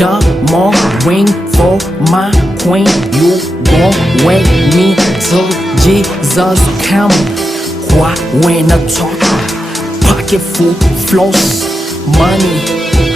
diamond ring for my queen. You gon' wait me till Jesus come. Quiet when I talk, pocket full floss, money,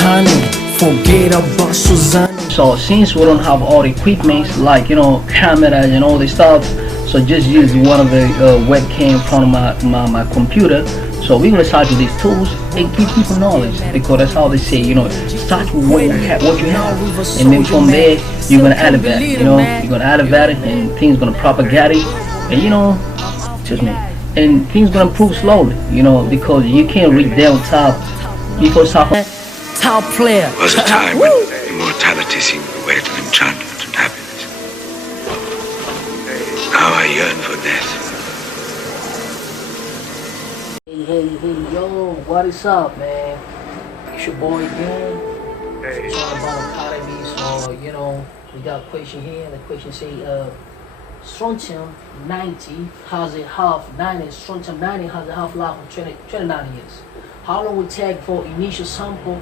honey, forget about Suzanne. So since we don't have all the equipment like cameras and all this stuff, so just use one of the webcam from my computer. So we're gonna start with these tools and give people knowledge, because that's how they say, start with what you have, and then from there you're gonna elevate. You're gonna elevate it, and things gonna propagate it, and just me, and things gonna improve slowly. Because you can't reach down top before top player. There was a time when immortality seemed the way to enchantment and happiness. Now I yearn for death. Hey, yo, what is up, man? It's your boy again. It's all about economy. So, we got a question here. The question say, Strontium-90 has a half-life. Strontium-90 has a half-life of 29 years. How long will it take for initial sample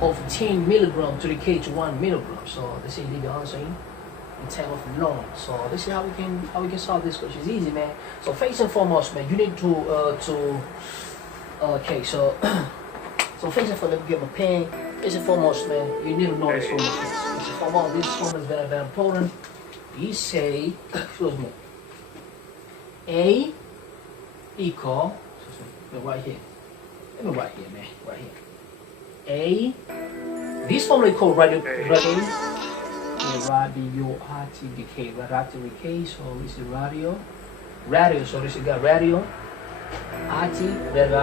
of 10 milligram to decay to 1 milligram? So they say leave the answer in. It take off long. So let's see how we can solve this question. It's easy, man. So first and foremost, man, you need to okay. So so first and foremost, let me get my pen. First and foremost, man, you need to know this formula. First and foremost, this formula is very, very important. You say, excuse me, A equal, right here. Let me right here, man, right here. A, this formula is called radioactive decay. Radioactive decay. So this is radio. So this is got radio. Radioactive decay.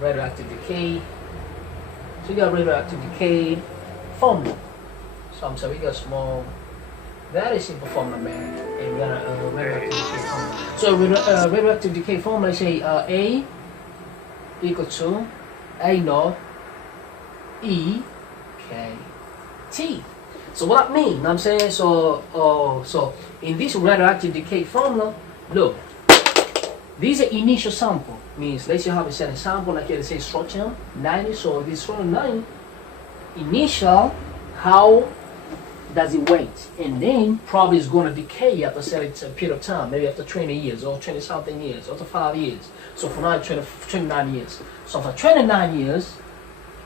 Radioactive decay. So you got radioactive decay formula. So I'm sorry, we got small, very simple formula, man. And we got a radioactive decay formula. So radioactive decay formula say A equal to A naught E K T. So what that mean? I'm saying so in this radioactive decay formula, look, this is an initial sample. Means let's say you have a certain sample, like here it says Strontium-90. So this Strontium-90 initial, how does it wait? And then probably it's going to decay after a certain period of time, maybe after 20 years or 20 something years, after 5 years. So for now, 29 years. So for 29 years,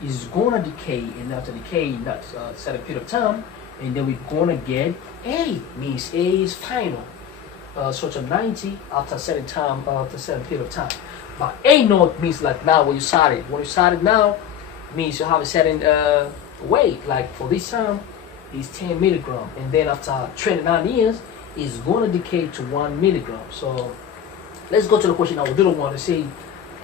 it's going to decay, and after decay in that certain period of time, and then we're going to get A. Means A is final. Strontium-90 after a certain time, after a certain period of time. But A naught means like now when you started. When you started now, means you have a certain weight. Like for this time, is 10 milligram, and then after 29 years it's going to decay to 1 milligram. So let's go to the question. Now we don't want to say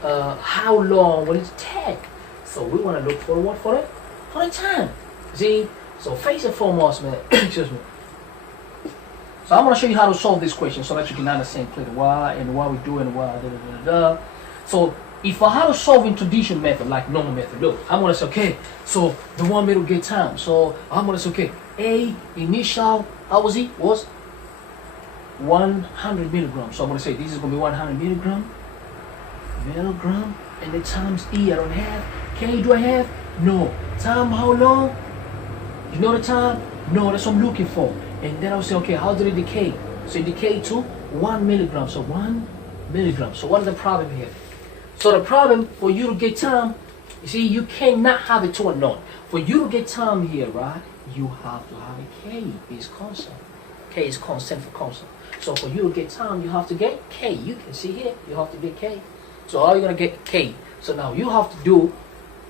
how long will it take, so we want to look for what, for the time. See, so first and foremost, man, excuse me, so I'm going to show you how to solve this question so that you can understand clearly why and why we do and why So if I have to solve in traditional method, like normal method, look, I'm gonna say, okay, so the 1 minute get time. So I'm gonna say, okay, A initial, how was it? Was 100 milligrams. So I'm gonna say this is gonna be 100 milligram, and the times E I don't have. K do I have? No. Time how long? You know the time? No, that's what I'm looking for. And then I'll say, okay, how did it decay? So it decayed to 1 milligram. So 1 milligram. So what is the problem here? So the problem, for you to get time, you see, you cannot have it to a naught. For you to get time here, right, you have to have a K. It's constant. K is constant for constant. So for you to get time, you have to get K. You can see here, you have to get K. So how are you going to get K? So now you have to do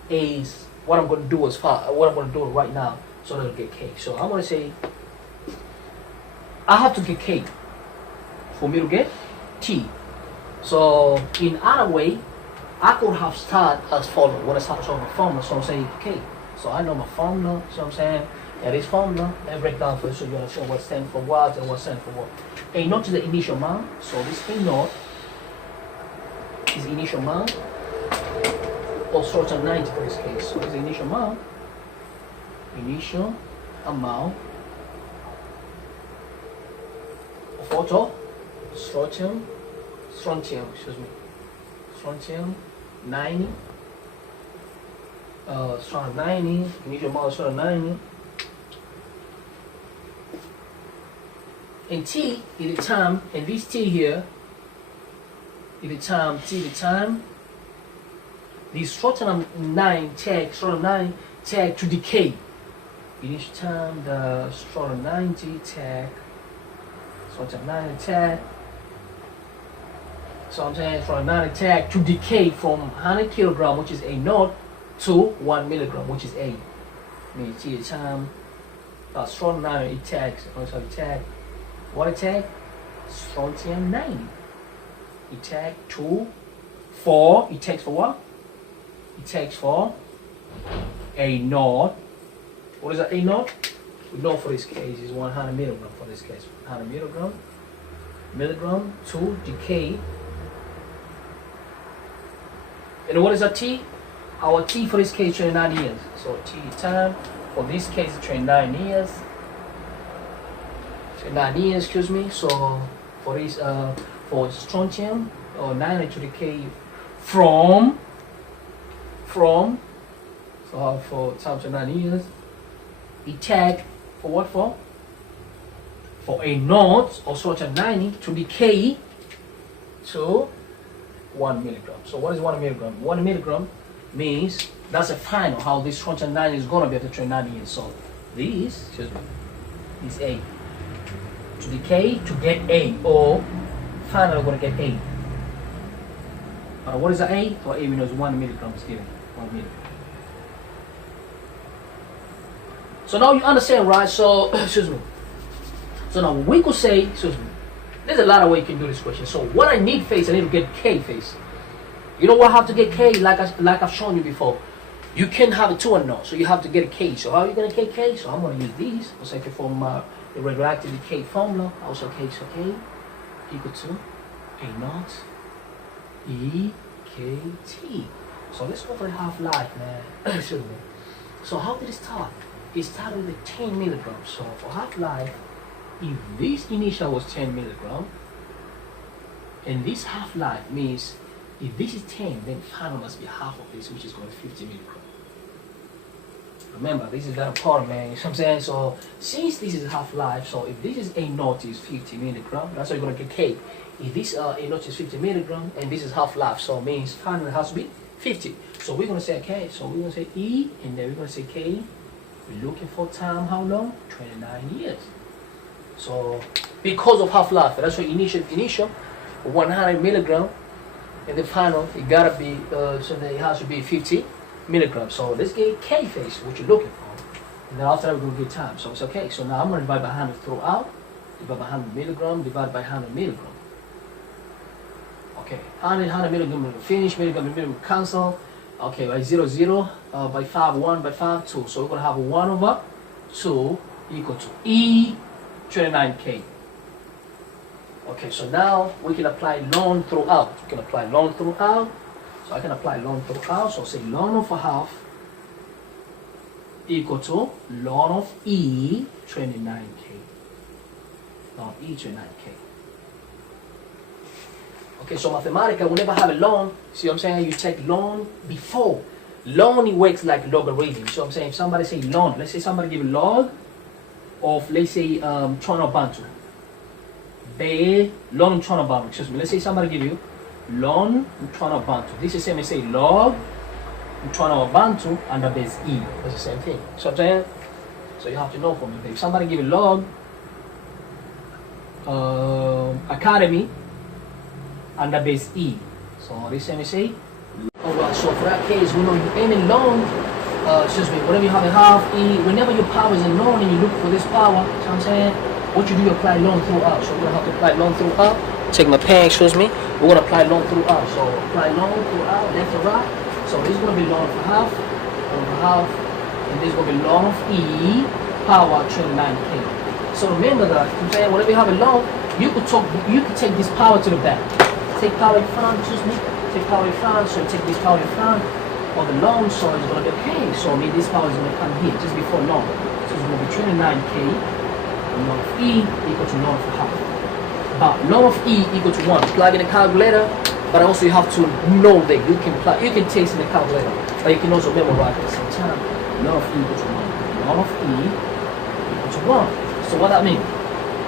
is, what I'm going to do is, what I'm going to do right now, so that I'll get K. So I'm going to say, I have to get K for me to get T. So in other way, I could have started as follows. When I start solving my formula, so I'm saying, okay, so I know my formula, so I'm saying, yeah, this formula, and break down for you so you understand what stands for what and what stands for what. A naught is the initial amount, so this A naught is the initial amount, or Strontium-90 for this case. So it's the initial amount of auto Strontium-90 Strontium-90, initial model Strontium-90. And T is the time, and this T here is the time, T the time. The Strontium-9 tag to decay. Each time the Strontium-90 tag, Strontium-90 tag. So I'm saying Strontium-90 tag to decay from 100 kilogram, which is A0, to 1 milligram, which is A. Means T the time. Strontium-90 it tags, also it tag. What it tag? Strontium-90. It tag to 4. It tags for what? It takes for A0. What is that A0? We know for this case is 100 milligram for this case. 100 milligram to decay. And what is our T? Our T for this case 29 years. So T time for this case is 29 years. 29 years, excuse me. So for this for strontium or 90 to decay from so for time to 9 years, it tag for what for? For a knot or strontium-90 to decay to 1 milligram. So what is 1 milligram? 1 milligram means that's a final how this strontium-90 is gonna be after 29 years. So this, excuse me, is A. To decay to get A, or finally we're gonna get A. What is the A? So A we know is 1 milligram is given. 1 milligram. So now you understand, right? So excuse me. So now we could say, excuse me. There's a lot of ways you can do this question. So what I need phase, I need to get K phase. You know what? I have to get K, like I've shown you before. You can't have a 2 and no, so you have to get a K. So how are you gonna get K? So I'm gonna use these. So if you form the radioactive decay formula, also K, so K equal to A naught E K T. So let's go for the half-life, man. Excuse me. So how did it start? It started with 10 milligrams. So for half-life, if this initial was 10 milligram, and this half-life means if this is 10, then final must be half of this, which is going to 50 milligram. Remember, this is very important, man. You know what I'm saying? So since this is half-life, so if this is A naught is 50 milligram, that's why you're going to get K. If this A naught is 50 milligram, and this is half-life, so it means final it has to be 50. So we're going to say K. So we're going to say E, and then we're going to say K. We're looking for time, how long? 29 years. So because of half-life, that's why initial 100 milligram, and the final it gotta be so that it has to be 50 milligrams. So let's get K phase, what you're looking for, and then after that we're gonna get time. So it's okay. So now I'm gonna divide by 100 throughout, divide by 100 milligram, divide by 100 milligram. Okay, 100 milligram finish, milligram cancel. Okay, by 0 0, by 5 1, by 5 2. So we're gonna have 1 over 2 equal to E 29K. Okay, so now we can apply ln throughout. We can apply ln throughout. So I can apply ln throughout. So say ln of a half equal to ln of E 29K. Ln of E 29K. Okay, so mathematically, whenever I have a ln, see what I'm saying? You take ln before. Ln it works like logarithm. So I'm saying if somebody say ln, let's say somebody give a log of, let's say, Chona Bantu. Ln Chona Bantu, excuse me. Let's say somebody give you ln Chona Bantu. This is the same as say log Chona Bantu under base E. That's the same thing. So I'm saying, so you have to know for me. If somebody give a log academy under base E. So this same as say. Alright, so for that case, we know you any ln, excuse me, whenever you have a half E, whenever your power is in ln and you look for this power, so I'm saying, what you do, you apply ln throughout. So we're gonna have to apply ln throughout. Take my pen, excuse me. We're gonna apply ln throughout. So apply ln throughout, left to right. So this is gonna be ln for half, and this is gonna be ln of E power 29K. So remember that, I'm saying, whenever you have a ln, you could take this power to the back. Take power in front, excuse me. Take power in front, so take this power in front of the ln, so it's gonna be okay. So I mean this power is gonna come here just before ln. So it's gonna be 29K. Ln of E equal to ln for half. But ln of E equal to 1. Plug in the calculator, but also you have to know that you can taste in the calculator. But you can also memorize at the same time. Ln of e equals to 1. Ln of e equals to 1. So what that means?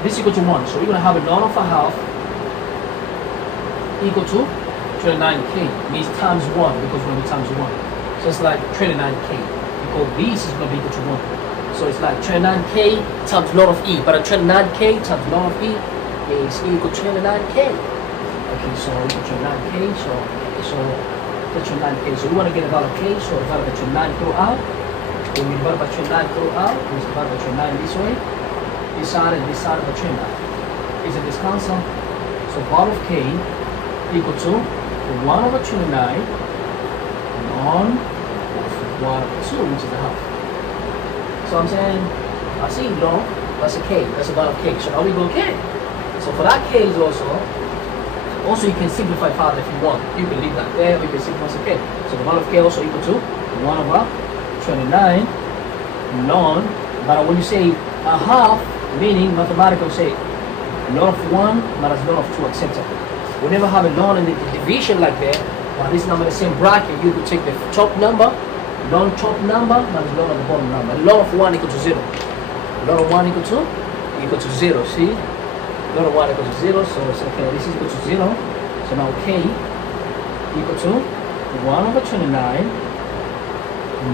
This equal to 1. So we're going to have a ln of a half equal to 29k. Means times 1 because we're going to be times 1. So it's like 29k. Because this is going to be equal to 1. So it's like 29k times ln of e. But a 29k times ln of e is equal to 29k. Okay, so equal to 29k. So that's 29k. So we want to get a value of k. So divide by 29 throughout. When we divide by 29 throughout, we divide by 29 this way. This side and this side of the 29. Isn't this cancel? So value of k equal to 1 over 29 ln of 1 over 2, which is a half. So I'm saying, I see ln, that's a k, that's a value of k. So now we go k. So for that k is also you can simplify further if you want. You can leave that there, or you can simplify as a k. So the value of k also equal to 1 over 29 ln, but when you say a half, meaning mathematical say ln of 1 minus ln of 2, etc. Whenever have a ln in the division like that, while this number in the same bracket, you could take the top number, ln top number minus ln of the bottom number. Ln of 1 equal to 0. Ln of 1 equal to 0. See? Ln of 1 equal to 0. So it's okay. This is equal to 0. So now k equal to 1 over 29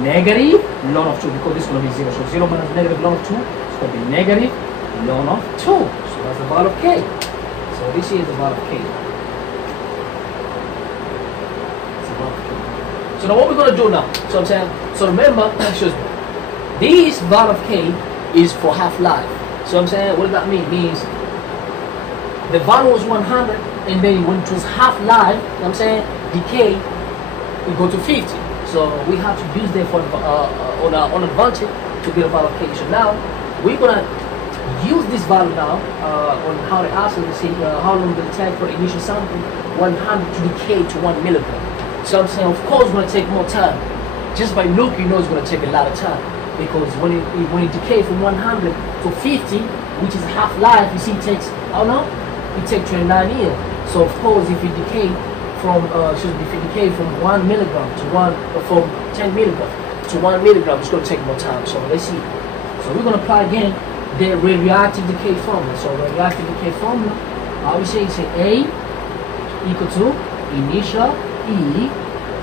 negative ln of 2, because this is going to be 0. So 0 minus negative ln of 2 is going to be negative ln of 2. So that's the value of k. So this is the value of k. So now what we're going to do now, so I'm saying, so remember, excuse me, this value of k is for half-life. So I'm saying, what does that mean? It means the value was 100, and then when it was half-life, you know what I'm saying, decay, we go to 50. So we have to use that for on advantage to get a value of k. So now we're going to use this value now on how to answer to see how long will it take for initial sample 100 to decay to 1 milligram. So I'm saying, of course, it's going to take more time. Just by looking, you know it's going to take a lot of time. Because when it decays from 100 to 50, which is half-life, you see it takes, I don't know, it takes 29 years. So of course, if it decay from, if it decay from 1 milligram to from 10 milligram to 1 milligram, it's going to take more time. So let's see. So we're going to apply again the radioactive decay formula. So radioactive decay formula, I would say A equal to initial E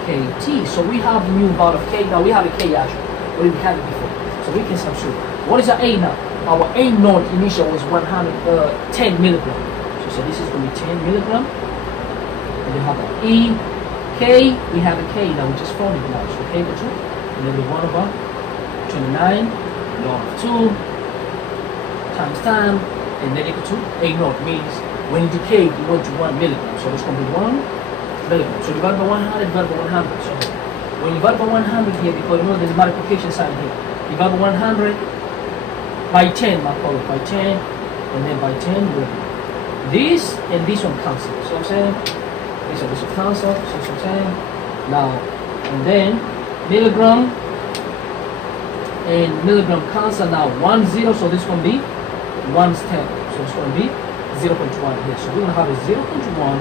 KT. So we have the new value of K. Now we have a K actually, but we had it before. So we can substitute. What is our A now? Our A naught initial was 10 milligram. So this is going to be 10 milligram. And we have our E K. We have a K now, which is 40 now. So K equal to, and then we 1 over 29 ln of 2 times time, and then equal to A naught means when it decayed, it went to 1 milligram. So it's going to be 1 milligram. So divide by 100, divide by 100. So when you divide by 100 here, because you know there's a multiplication sign here, divide by 100 by 10, I call it by 10, and then by 10 will be this and this one cancel. So I'm saying this will cancel. So I'm saying now, and then milligram and milligram cancel now 1 0. So this is going to be 1 step. So it's going to be 0.1 here. So we're going to have a 0.1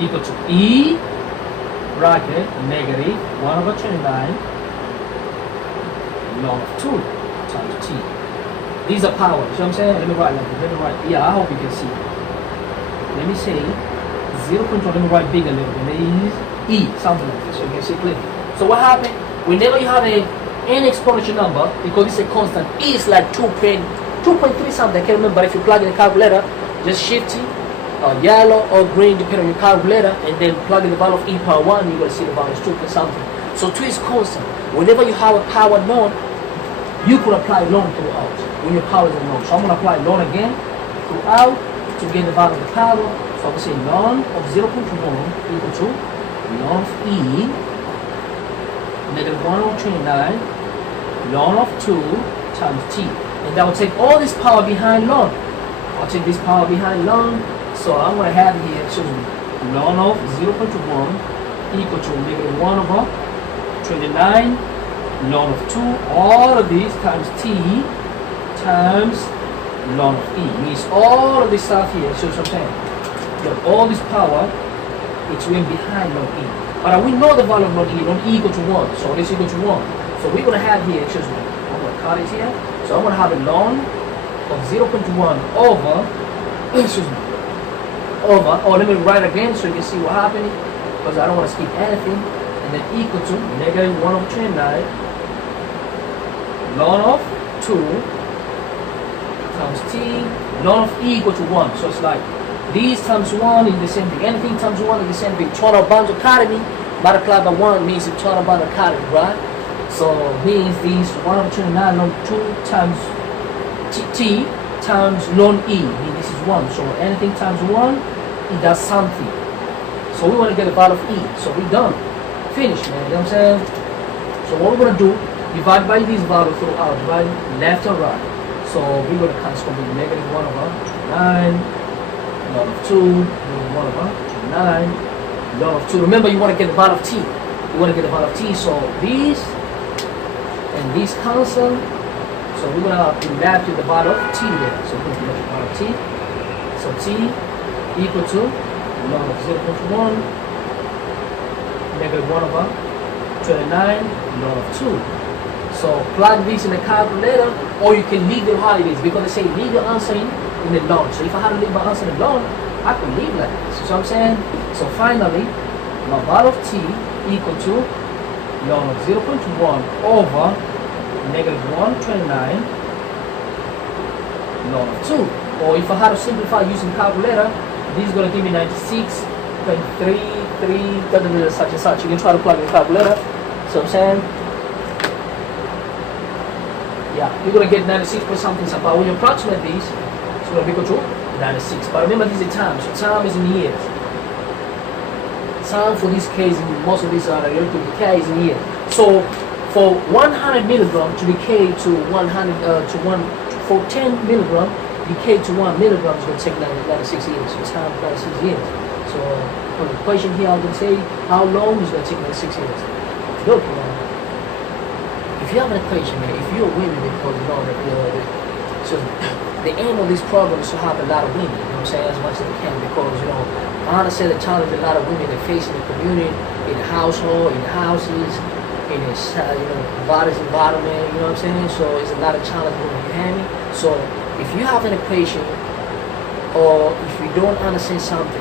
equal to E bracket negative 1 over 29 ln of 2 times T. These are powers. You know what I'm saying? Let me write like this. Let me write. Yeah, I hope you can see. Let me say 0.1. Let me write bigger a little bit. Maybe E, something like this. So you can see clearly. So what happened? Whenever you have an exponential number, because it's a constant, E is like 2.3 something. I can't remember. But if you plug in the calculator, just shift it. Yellow or green depending on your calculator, and then plug in the value of e power 1, you're going to see the value is 2 something. So 2 is constant. Whenever you have a power known, you could apply ln throughout when your power is unknown. So I'm going to apply ln again throughout to get the value of the power. So I'm going to say ln of 0.1 equal to ln of e negative 1 over 29 ln of 2 times t. And that will take all this power behind ln. I'll take this power behind ln. So I'm going to have here, excuse me, ln of 0.1 equal to negative 1 over 29 ln of 2, all of these times t times ln of e. Means all of this stuff here, so what I'm saying, you have all this power, it's going behind ln of e. But we know the value of non equal to 1. So this equal to 1. So we're going to have here, excuse me, I'm going to cut it here. So I'm going to have a ln of 0.1 over, excuse me, over, or let me write again so you can see what happened, because I don't want to skip anything. And then equal to negative 1 over 29 ln of 2 times t ln of e equal to 1. So it's like these times 1 is the same thing. Anything times 1 is the same thing. Total bounds of dichotomy multiplied by 1 means the total bound of dichotomy, right? So means these 1 over 29 ln 2 times t times ln e. Means this is 1. So anything times 1, it does something. So we want to get the value of e. So we're done. Finished, man. You know what I'm saying? So what we're going to do, divide by these values throughout, divide left and right. So we're going to cancel with negative 1 over 9, ln of 2, negative 1 over 9, ln of 2. Remember, you want to get the value of t. You want to get the value of t. So these and these cancel. So we're going to be left with the value of t there. So we're going to get the value of t. So t equal to ln of 0.1, negative 1 over 29 ln of 2. So plug this in the calculator, or you can leave it how it is, because they say leave your answer in the ln. So if I had to leave my answer in the ln, I could leave like this. You know what I'm saying? So finally, my value of t equal to ln of 0.1 over negative 129 ln of 2. Or if I had to simplify using calculator, this is going to give me 96.33 such and such. You can try to plug in the calculator. So I'm saying, yeah, you're going to get 96 point something. But when you approximate these, it's going to be equal to 96. But remember, this is time. So time is in years. Time for this case, in most of these are electric decay is in years. So for 100 milligram to decay to for 10 milligram decay to 1 milligram is going to take 96 years. So time 96 years. So for the equation here, I'm going to say how long is going to take 96 years. Look, man, if you have an equation, man, if you're winning, because you know so the aim of this program is to have a lot of women, you know what I'm saying, as much as they can, because you know I understand the challenge a lot of women they face in the community, in the household, in the houses, in the various environment, you know what I'm saying. So it's a lot of challenge when you have it. So if you have an equation, or if you don't understand something,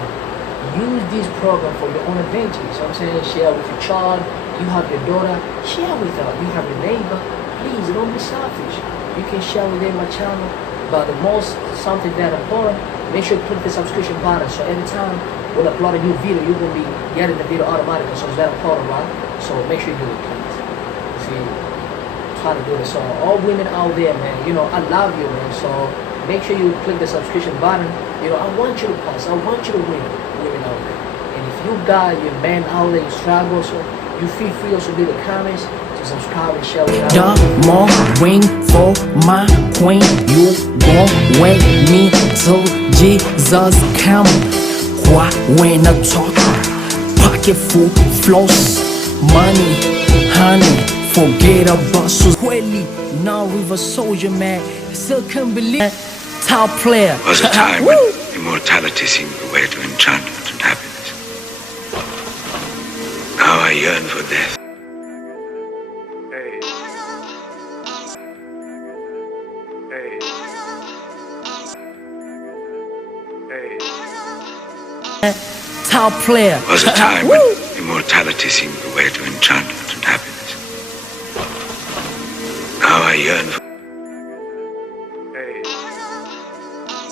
use this program for your own advantage. You know what I'm saying? Share with your child. You have your daughter, share with her. You have your neighbor. Please don't be selfish. You can share with them my channel. But the most something that important, make sure you click the subscription button. So every time we'll upload a new video, you're gonna be getting the video automatically. So it's that important, right? So make sure you do it, please. See, try to do this. So all women out there, man, you know I love you, man. So make sure you click the subscription button. You know I want you to pass. I want you to win, women out there. And if you got your man out there, you struggle, so you feel free also leave the comments to subscribe and share with us. More ring for my queen. You gon' wait me till Jesus come. Why when I talk? Pocket full floss, money, honey. Forget about Swahili. Now with a soldier, man. Still can't believe. Top player. Was a time when immortality seemed the way to enchantment and happiness. Now I yearn for death. Top player. Was a time when immortality seemed the way to enchantment and happiness. Now I yearn for